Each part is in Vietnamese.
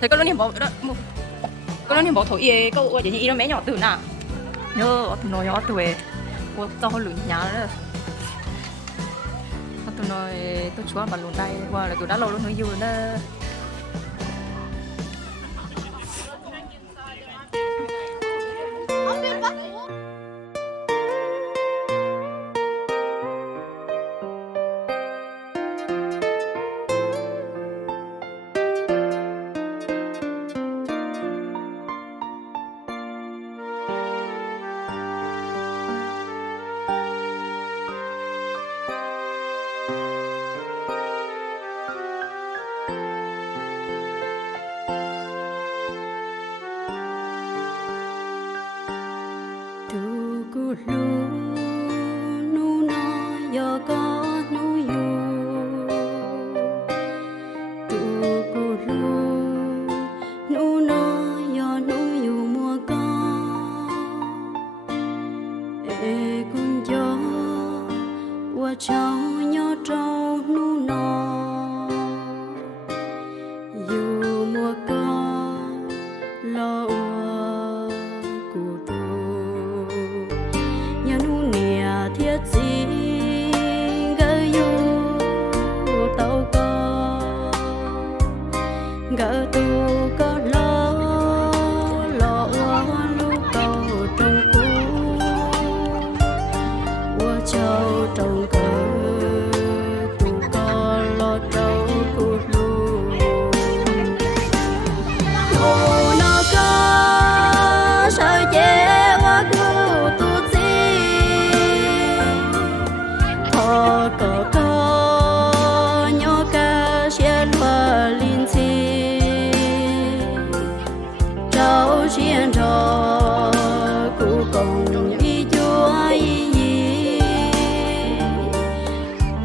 Thế con luôn bỏ đó, con luôn bỏ thổi ye, câu ở chỉ nó bé nhỏ từ nào, nhớ từ nó nhỏ từ về, cho họ lửng nhà nữa, từ nó tôi chúa bàn lùn tay, qua là tôi đã lâu luôn nói yêu nữa. cháu nhớ trâu nu nọ dù mùa có lo cụ tu nhà nu nè thiết gì gỡ dù tàu có gỡ tu có lo lu cầu trong cũ qua châu trong cờ tu có lo trâu cụ lu hồ nó có sao chế qua cụ tu chi thọ có nhỏ ca xe lúa linh chi trâu xiên trò cụ cùng y chúa y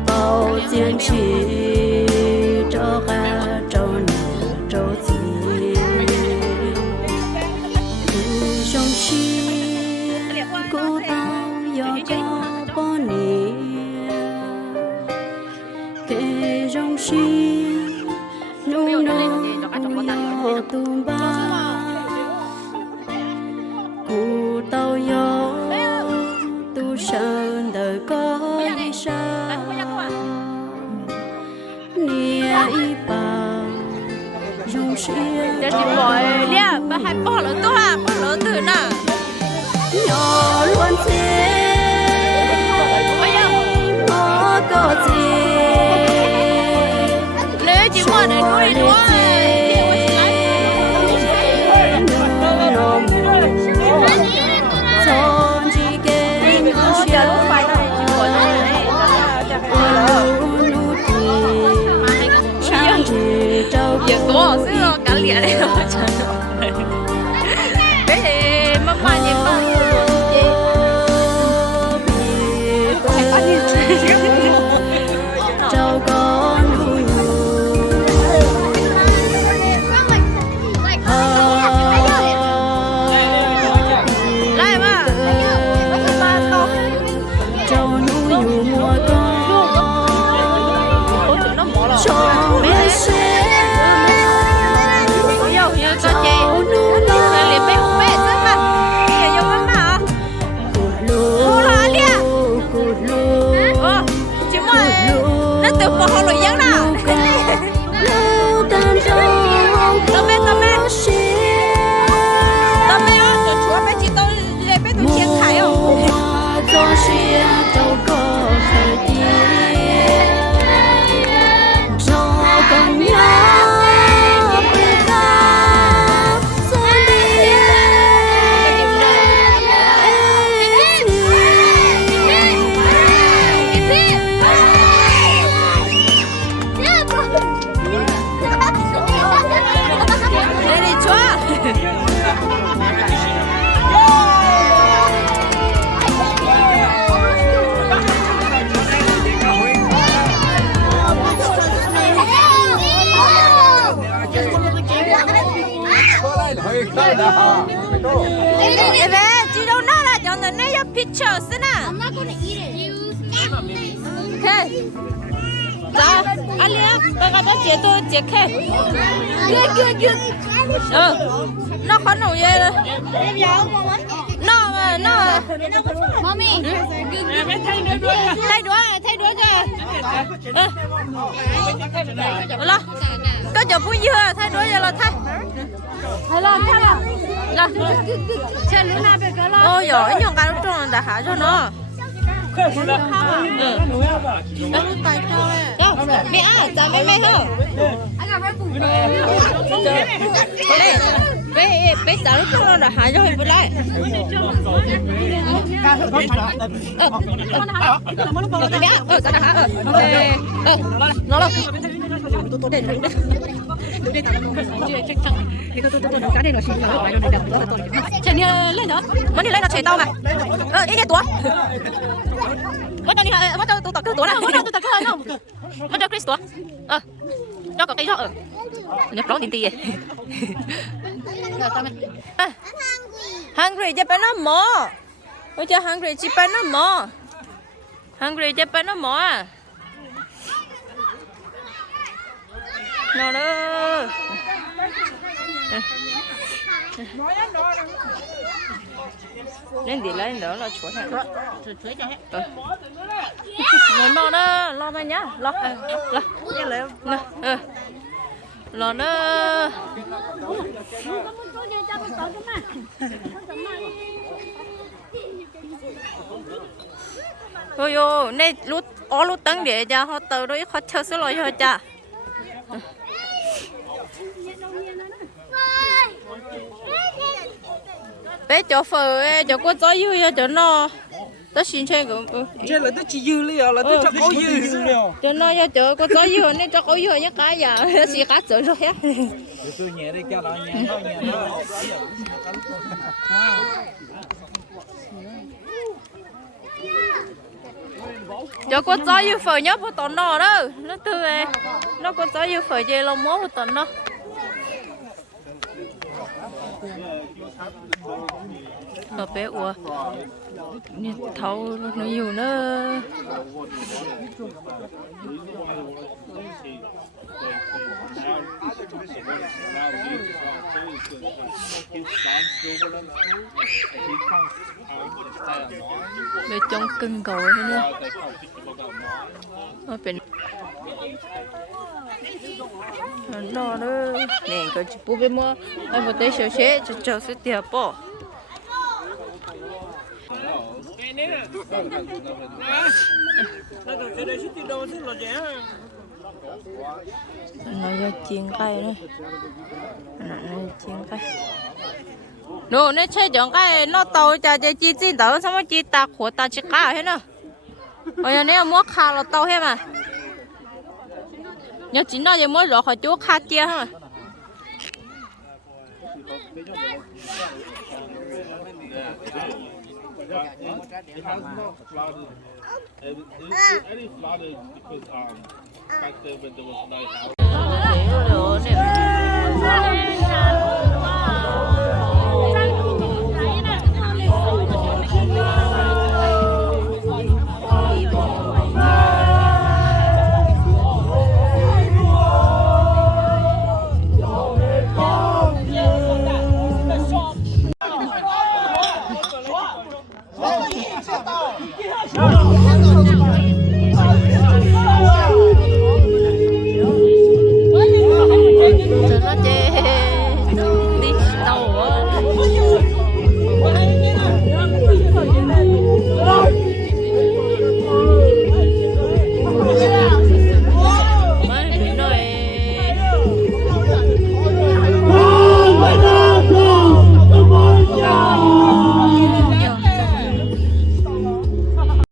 bao chiến chỉ cho ga trâu nè trâu chi cụ trong xiên cụ tao yo có bao nhiêu kể trong xiên nu nó tung ba cụ tao yo tu sơn đời có sa nia y bao trong xiên Để chị gọi lia, bà hay bỏ lỡ tôi à, bỏ lỡ từ nào. nhỏ luôn thế mò có gì Nếu chị mua để nuôi nuôi. son chỉ kê nhỏ xia sáng chỉ trâu Giờ có xưa cả lìa đây rồi trời ơi. Bé mama nhìn con. trâu con nuôi Lại mà. trâu nuôi mùa con Ôi tụi nó bỏ rồi. cho bé xe Có dầu như cho chị. trâu nuôi Là liền bé không bé rất mà. Kìa vô mama hả? Ô là lia. cụt lù Chị mua nó từ bỏ họ lùi giấc nào. lưu tan trong Tao bé Tao bé ơi, rồi chúa bé chị tôi lên bé tôi chiếc khải không? cho xia trâu có thời tiết cho con nhớ quê ta xuân đi Lên đi chúa. Ê bé, chị đâu nói là cho nên này picture xin à? I'm not gonna eat it. You Okay. Dạ, anh Lia, tôi gặp bác chị khe. Nó khó nổi vậy rồi. Nó Mommy. thay đuổi kìa. Lo, có chỗ vui dưa, thay đuổi giờ là thay. Thay lo. Rồi. Chơi lúc nào về cái lo. Ôi giời, anh nhung cái lúc tròn đã hả cho nó. Mẹ à, chả mẹ hả? Đây, bé chả lúc tròn đã hả cho mình vừa lại. Mẹ à, chả đã hả? Nó đâu? Chạy đi lên nữa. Vẫn đi lên là chạy tao mà. Ý nghe tuổi. Vẫn cho tôi tao cứ tuổi nào. Vẫn cho Chris tuổi. Cho cậu tay cho. Nhập rong tì. Hungry Japan nó mò. Ôi cha hungry Japan nó mò. Hungry Japan nó mò à. Nó đó. Lên đi lên đó là chuột hả? Nó đó, lo mà nhá, lo. Lo đó. Ôi yo, này lút tăng để cho họ từ đó họ chơi số loại thôi cha. Bé cho phở cho cô cho dư cho nó tớ xin chơi cũng chơi là tớ chỉ dư liền là tớ cho có dư cho nó cho cô cho dư nên cho có dư nhá cái giờ xì cá sợi rồi á tôi nhẹ đi cho nó nhẹ nó cho cô cho dư phở nhá phụ tòn nó đó nó từ nó cô cho dư phở về lòng máu phụ tòn nó nó bé ủa thâu nó nhiều nữa về trong cưng cầu thế nữa nóเป็นnó đó nè cái chỉ bố bên mua anh có thể sửa chế cho sẽ tiệp bỏ nó cho chiên cây nữa nó chiên cây nó chơi chọn cái nó tàu cho chi chi tàu xong rồi chi ta khổ ta chỉ cá hết nữa bây giờ nếu mua khá là tàu hết mà nhớ chỉ nó giờ mới lọt khỏi chỗ khá chia hả It has not flooded. It only flooded because back there when there was no house.